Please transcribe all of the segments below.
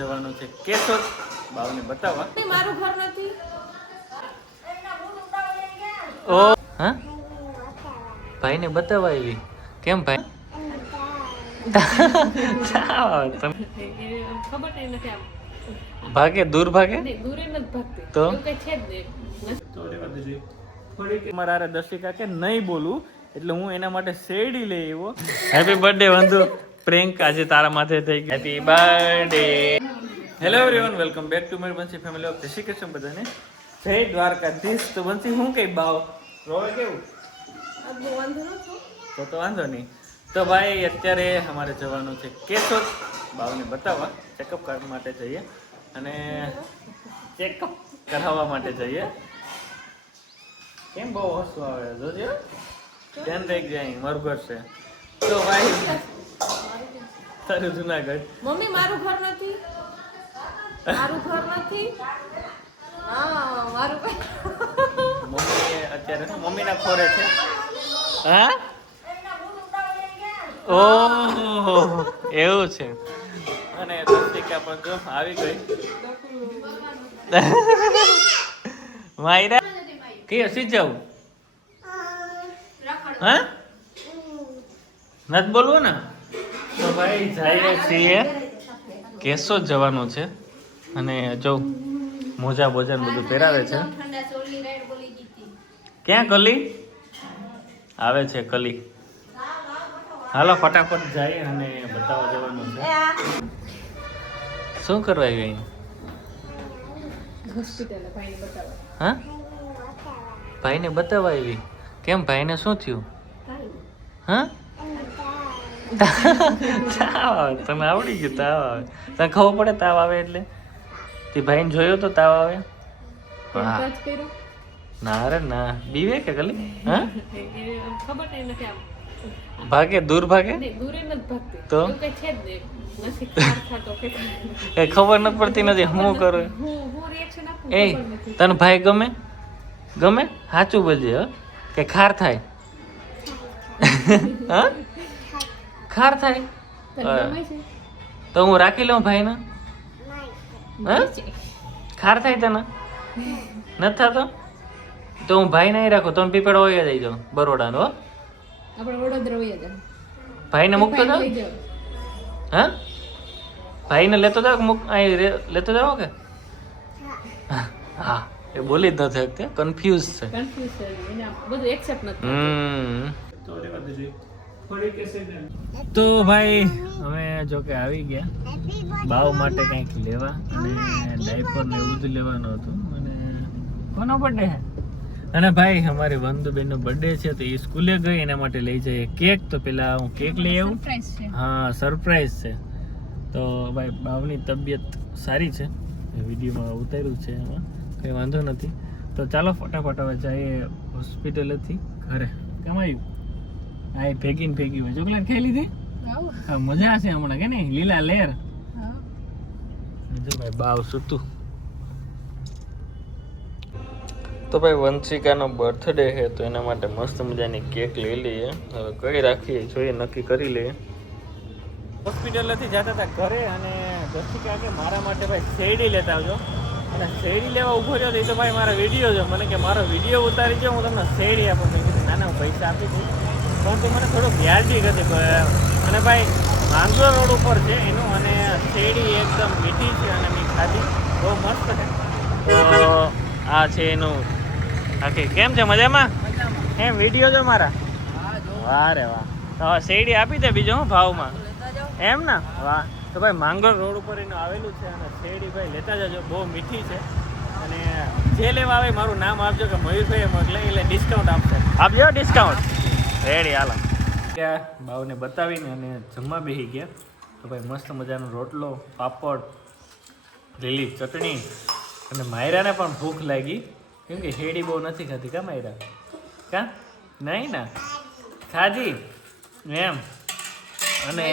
જવાનું છે કેશોદ બાવને બતાવવા. મારું ઘર નથી. ઓ હા ભાઈને બતાવવા આવી. કેમ ભાઈ? ખબર નથી આમ ભાગે દૂર ભાગે દૂરે નથી ભાગતી તો એવું કઈ છે જ નહીં. મારા દર્શિકા કે નહીં બોલું એટલે હું એના માટે શેરડી લઈ આવ્યો. Happy birthday Vandu. પ્રેન્ક આજે તારા માથે થઈ ગઈ. Happy birthday. Hello everyone, welcome back to my Bansi family of જય શ્રી કૃષ્ણ બધાને. જય દ્વારકાધીશ. તો બંસી હું કઈ બાવ રોવે કેવું તો વાંધો નહીં. તો ભાઈ અત્યારે અમારે જવાનું છે કેશોદ બાવને બતાવવા. ચેકઅપ કરવા માટે જઈએ અને ચેકઅપ કરાવવા માટે જઈએ. કેમ બહુ હસવું આવે જોજો. ધ્યાન રાખી જાય મારું ઘર છે. તો ભાઈ તારું જુનાગઢ. મમ્મી મારું ઘર નથી. મારું ઘર નથી. હા મારું ઘર. મમ્મી અત્યારે મમ્મીના ખોરે છે. હા ઓહ એવું છે. અને દર્શિકા પણ જો આવી ગઈ. માયરા કે હસી જાવ હા નથી બોલવું ને. તો ભાઈ જઈએ છીએ કેશોદ જવાનું છે અને જો મોજા બોજા બધું પહેરાવે છે. ક્યાં કલી આવે છે? કલી હાલો ફટાફટ જઈએ અને બતાવવા જવાનું છે. શું કરવા ગઈ? હોસ્પિટલ ભાઈને બતાવવા. હા ભાઈને બતાવવા આવી. કેમ ભાઈને શું થયું? હા તાવ આવે. તને આવડી ગયું તાવ આવે? તને ખબર પડે તાવ આવે એટલે? તે ભાઈને જોયો તો તાવ આવે? હા ના રે ના બીવે કે કલી? હા ખબર નથી આમ ભાગે દૂર ભાગે દૂરે નથી ભાગતી તો એવું કઈ છે જ નહીં. નથી ખાર ખાતો કે એ ખબર નથી પડતી નથી હું કરું. હું રિએક્શન આપું એ તને ભાઈ ગમે? ગમે? સાચું બોલજે હો કે ખાર થાય? હા ખાર થાય તો હું રાખી લઉં ભાઈને? હા ખાર થાય તને નથી થતો તો હું ભાઈ નહીં રાખું. તો પીપળો હોય જઈ જાઉં બરોડા નો. આપણે વડોદરા વયા જા. ભાઈને મૂકતો જાવ. હા ભાઈને લેતો જાવ મૂક અહીં લેતો જાવ કે? હા એ બોલી જ નથી શકતી. કન્ફ્યુઝ છે. કન્ફ્યુઝ છે એને બધું એક્સેપ્ટ નથી. તો ભાઈ અમે જો કે આવી ગયા બાવ માટે કંઈક લેવા અને ડાયપર ને એવું બધું લેવાનું હતું. અને કોનો બર્થડે છે? અને ભાઈ અમારી વંદુબેનનો બર્થડે છે તો એ સ્કૂલે ગઈ એના માટે લઈ જઈએ કેક. તો પેલા હું કેક લઈ આવું. હા સરપ્રાઈઝ છે. તો ભાઈ બાવની તબિયત સારી છે. વિડીયોમાં ઉતાર્યું છે એમાં કંઈ વાંધો નથી. તો ચાલો ફટાફટ હવે જઈએ હોસ્પિટલેથી ઘરે. કેમ આવ્યું? હા એ ભેગી ને ભેગી હોય. ચોકલેટ ખાઈ લીધી? હા મજા છે હમણાં કે નહીં? લીલા લેર. જો ભાઈ બાવ સૂતું. તો ભાઈ વંશિકાનો બર્થડે છે તો એના માટે મસ્ત મજાની કેક લઈ લઈએ. હવે કઈ રાખીએ જોઈએ, નક્કી કરી લઈએ. હોસ્પિટલથી જતા હતા ઘરે અને વંશિકા કે મારા માટે ભાઈ શેરડી લેતા આવજો. અને શેરડી લેવા ઊભો રહ્યો તો એ તો ભાઈ મારા વિડીયો છે. મને કે મારો વિડીયો ઉતારી દો હું તમને શેરડી આપું. મેં કીધું ના ના હું પૈસા આપી દઉં પરંતુ મને થોડુંક વ્યાજબી હતી. અને ભાઈ માંગરોળ રોડ ઉપર છે એનું અને શેરડી એકદમ મીઠી છે અને મેં ખાધી બહુ મસ્ત છે. તો આ છે એનું આખી. કેમ છે? મજામાં? એમ વિડીયો જો મારા? વાહ રે વાહ. તો શેરડી આપી દે બીજો હું ભાવમાં એમ ને? વાહ. તો ભાઈ માંગરોળ રોડ ઉપર એનું આવેલું છે અને શેરડી ભાઈ લેતા જજો. બહુ મીઠી છે અને જે લેવા આવે મારું નામ આપજો કે મયુરભાઈ મોકલે એટલે ડિસ્કાઉન્ટ આપશે. આપજો ડિસ્કાઉન્ટ. રેડી હાલો. ત્યાં બાવને બતાવીને અને જમવા બેસી ગયા. તો ભાઈ મસ્ત મજાનો રોટલો, પાપડ, લીલી ચટણી અને માયરાને પણ ભૂખ લાગી કેમ કે શેરડી બહુ નથી ખાતી. કા માયરા? કા નહીં ના ખાજી એમ. અને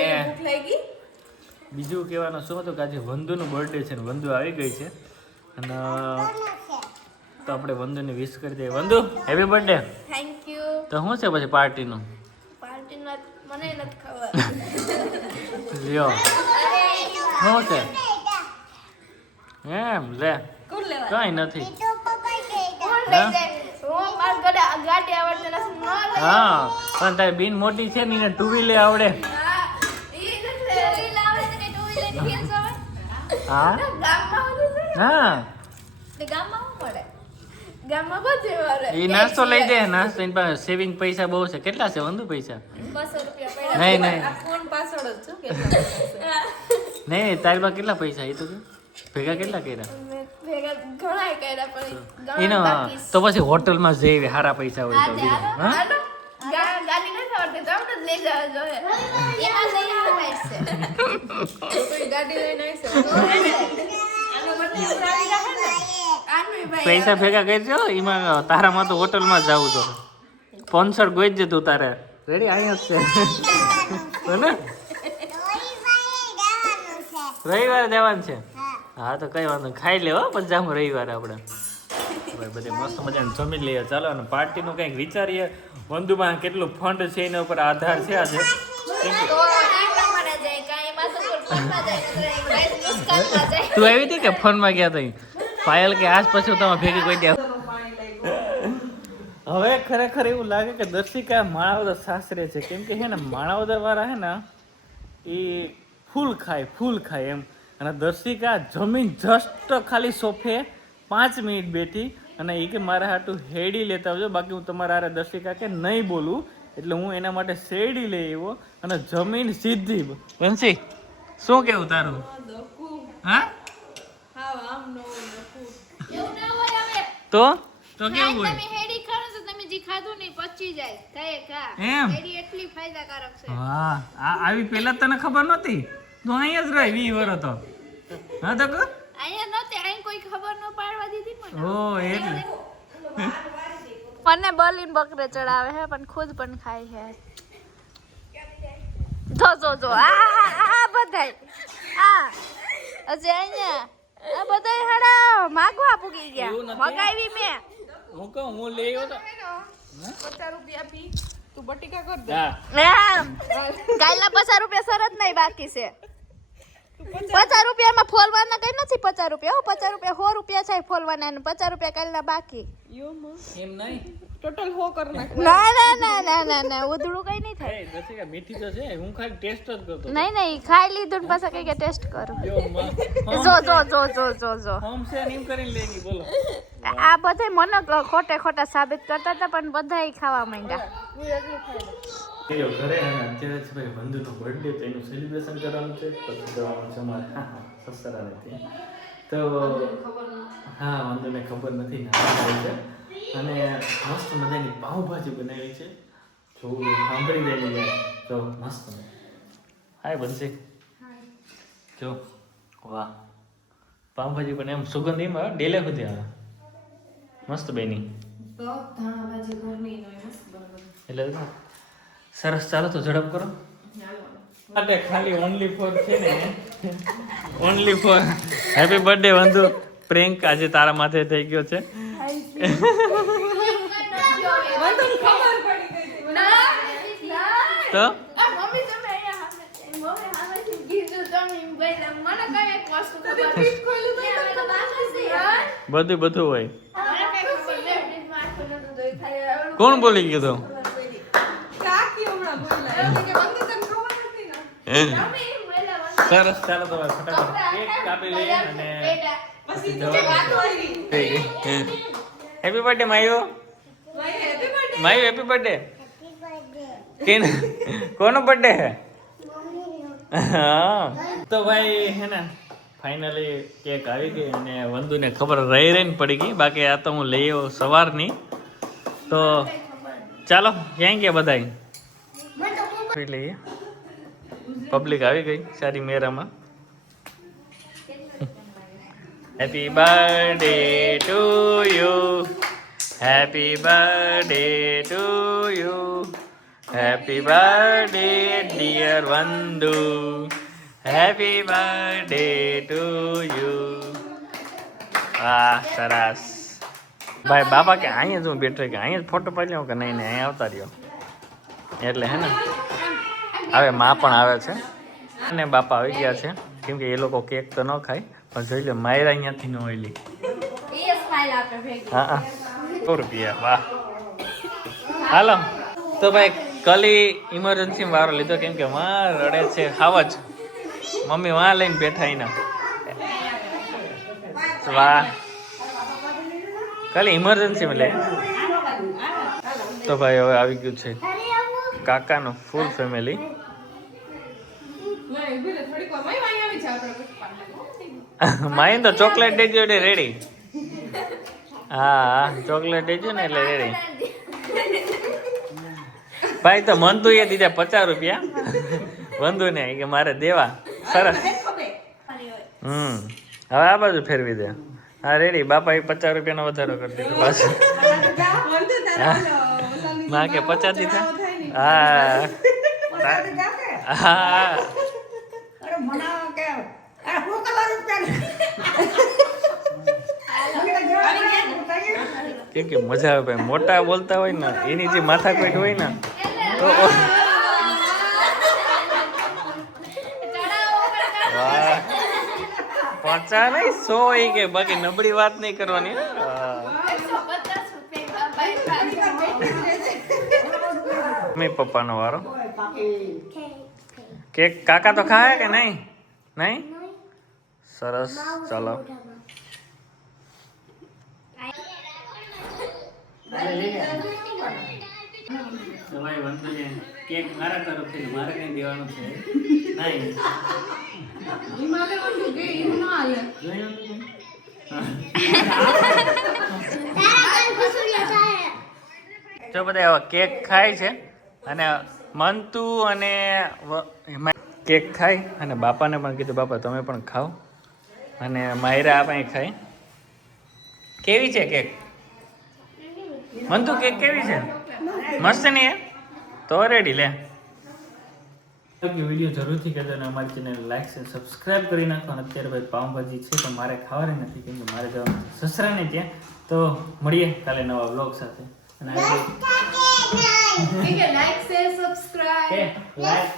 બીજું કહેવાનું શું હતું કે આજે વંદુનું બર્થડે છે ને વંદુ આવી ગઈ છે અને તો આપણે વંદુને વિશ કરી દઈએ. વંદુ હેપી બર્થડે. Thank you. તો શું છે પછી પાર્ટીનું? પાર્ટીમાં મને નથી ખબર. લ્યો શું છે? એમ લે કોણ લેવા કઈ નથી કોણ લઈ જાય હું માર ઘરે ગાડી આવડતી નથી ન લઈ હા પણ તારી બીન મોટી છે ને એને ટુ વ્હીલર આવડે ઈ નથી લાવડે તો કે ટુ વ્હીલર ની ખેલ સવાય હા ગામમાં બધું છે હા ને ગામમાં શું મળે ગામમાં બધું મળે એ નાસ્તો લઈ દે નાસ્તો એની પાસે સેવિંગ પૈસા બહુ છે કેટલા છે વંદુ પૈસા 200 રૂપિયા પડ્યા નહીં નહીં આ ફોન પાછળ જ છું કે નહીં તારી પાસે કેટલા પૈસા એ તો કે ભેગા કેટલા કર્યા ભેગા ઘણા કર્યા પણ એનો બાકી તો પછી હોટલમાં જઈ સારા પૈસા હોય તો બીજું. હા હાલો ગાડી નથી આવડતી તો આપણે જ લઈ જવા જોઈએ એમાં લઈ આવવાય છે કોઈ ગાડી લઈને આવશે આનો બદલે ઉડાડી રહે ને આનું ભાઈ પૈસા ભેગા કરજો એમાં તારામાં તો હોટલમાં જવું તો સ્પોન્સર ગોઈ જ તું તારે રેડી અહીંયા જ છે ને રવિવારે જવાનું છે હા તો કઈ વાંધો નહીં. ખાઈ લેવો પછી જામું રવિવારે આપણે ભાઈ બધે મસ્ત મજાનું જમી લઈએ ચાલો અને પાર્ટીનું કંઈક વિચારીએ વંદુમાં કેટલું ફંડ છે એના ઉપર આધાર છે આજે કેમ કે તો આટલા મને જાય કાઈ માં તો ફોનમાં જાય તો ગાઈસ નુકસાનમાં જાય તું આવી હતી કે ફોનમાં ગયા તઈ પાયલ કે આજ પછી તમે ભેગી કોઈ દે હવે ખરેખર એવું લાગે કે દર્શિકા માણાવદર સાસરે છે કેમ કે હે ને માણાવદર વાળા હે ને એ ફૂલ ખાય એમ અને દર્શિકા જમીન જસ્ટ ખાલી સોફે 5 મિનિટ બેઠી અને એ કે મારા હાટું હેડી લેતા આવજો બાકી હું તમારા હારે દર્શિકા કે નહીં બોલું એટલે હું એના માટે શેરડી લઈ આવ્યો અને જમીન સીધી વંશી શું કેવું તારું હા એવું ના હોય હવે તો કેવું હોય તમે હેડી ખાણો તો તમે જે ખાધું નહીં પચી જાય કાય કા એમ? હેડી એટલી ફાયદાકારક છે વાહ આવી પેલા તને ખબર નહોતી તું અહીંયા જ રહી 20 વર્ષ તો હા તો કો અહીંયા નહોતી અહીં કોઈ ખબર ન પાડવા દીધી મને ઓ એટલે મને બલીન બકરે ચડાવે હે પણ ખુદ પણ ખાય છે જો આ બધાય આ અજે અહીંયા આ બધાય હડા માગવા પૂગી એવું ગયા નથી. મગાવી મે હું કહું હું લઈ આવ્યો તો 50 રૂપિયા પી તું બટીકા કર દે હા કાલના 50 રૂપિયા શરત નહીં બાકી છે 50 રૂપિયામાં ફોલવાના કઈ નથી 50 રૂપિયા 50 રૂપિયા 100 રૂપિયા છે ફોલવાના અને 50 રૂપિયા કાલના બાકી યો માં એમ નહીં ટોટલ હો કર નાખ ના ઉધડું કઈ નહીં થાય એ દર્શિકા મીઠી તો છે હું ખાલી ટેસ્ટ જ કરતો નહીં ખાઈ લીધું ને પાછા કઈ ટેસ્ટ કરું જો માં જો હોમ છે ને એમ કરીને લઈ ગઈ બોલો આ બધા મને ખોટા સાબિત કરતા હતા પણ બધા ખાવા માંડ્યા તું એકલું ખાઈ લે કયો ઘરે અને અત્યારે છે ભાઈ બંધુનો બર્થડે તો એનું સેલિબ્રેશન કરવાનું છે પછી જવાનું છે અમારે સસરાને ત્યાં તો હા વાંધોને ખબર નથી નાના છે અને મસ્ત મજાની પાઉંભાજી બનાવી છે જો સાંભળી દેલી જાય જો મસ્ત હાય બનશે જો વાહ પાઉંભાજી પણ એમ સુગંધ એમ આવે ડેલે સુધી આવે મસ્ત બેની એટલે સરસ ચાલો તો ઝડપ કરો માટે ખાલી ઓનલી ફોર છે ને only four happy birthday Vandu prank આજે તારા માથે થઈ ગયો છે તો બધું હોય કોણ બોલી ગયું તો કાકી હમણાં બોલ્યા એટલે કે બંધ તને ખબર નથી ને સરસ ચાલો તો ફટાફટ કેક કાપી લઈએ અને પછી તું વાત આવી હેપી બર્થડે માયુ ભાઈ happy birthday Mayu happy birthday કેન કોનો બર્થડે હે હા તો ભાઈ હે ને ફાઇનલી કેક આવી ગઈ અને વંદુને ખબર રહીને પડી ગઈ બાકી આ તો હું લઈ આવ્યો સવારની તો ચાલો ક્યાં ગયા બધા લઈએ પબ્લિક આવી ગઈ સારી મેરામાં happy birthday to you happy birthday to you happy birthday dear Vandu happy birthday to you વાહ સરસ ભાઈ બાપા કે અહીંયા જ હું બેઠો કે અહીંયા જ ફોટો પાડી લઉં કે નહીં નહીં અહીંયા આવતા રહ્યો એટલે હે ને હવે માં પણ આવે છે અને બાપા આવી ગયા છે કેમ કે એ લોકો કેક તો ન ખાય જોઈ લો માયરા અહીંયાથી ન ઓઈલી એ સ્માઈલ આપે ભેગી હા ₹100 વાહ હાલો તો ભાઈ કલી ઇમરજન્સી વારો લીધો કેમ કે માં રડે છે હાવ જ મમ્મી વાં લઈને બેઠા એના વાહ કલી ઇમરજન્સી માં લે તો ભાઈ હવે આવી ગયું છે કાકાનું ફૂલ ફેમિલી નહીં ભલે થોડીક વાર મય વાય આવી જાવ આપણે પછી પાડે માઈ તો ચોકલેટ દેજો એટલે રેડી હા ચોકલેટ દેજો ને એટલે રેડી ભાઈ તો મન તો એ દીધા ₹50 બંધુ ને કે મારે દેવા સરસ હવે આ બાજુ ફેરવી દે હા રેડી બાપા એ ₹50 નો વધારો કરી દીધો પાછું માં કે 50 દીધા હા હા કેમ કે મજા આવે ભાઈ મોટા બોલતા હોય ને એની જે માથાકૂટ હોય ને તો વાહ 50 નહીં 100 કે બાકી નબળી વાત નહીં કરવાની મમ્મી પપ્પાનો વારો કેક કાકા તો ખાય કે નહીં નહીં સરસ ચાલો ભાઈ વાંધો નહીં કેક મારા તરફથી મારે કઈ દેવાનું છે નહીં ઈ મારે ઓલું કે ઈ ન આલે જો બધા હવે કેક ખાય છે અને મંતુ અને કેક ખાય અને બાપાને પણ કીધું બાપા તમે પણ ખાઓ અને માયરા આપણે ખાય કેવી છે કેક મંતુ કેક કેવી છે મસ્ત નહીં તો રેડી લે વિડીયો જરૂરથી કરજો અને અમારી ચેનલ લાઈક છે સબસ્ક્રાઇબ કરી નાખો અને અત્યારે ભાઈ પાઉંભાજી છે તો મારે ખાવાની નથી કેમ કે મારે જવાનું છે સસરાને ત્યાં તો મળીએ કાલે નવા વ્લોગ સાથે અને લાઈક શેર સબસ્ક્રાઇબ લાઈક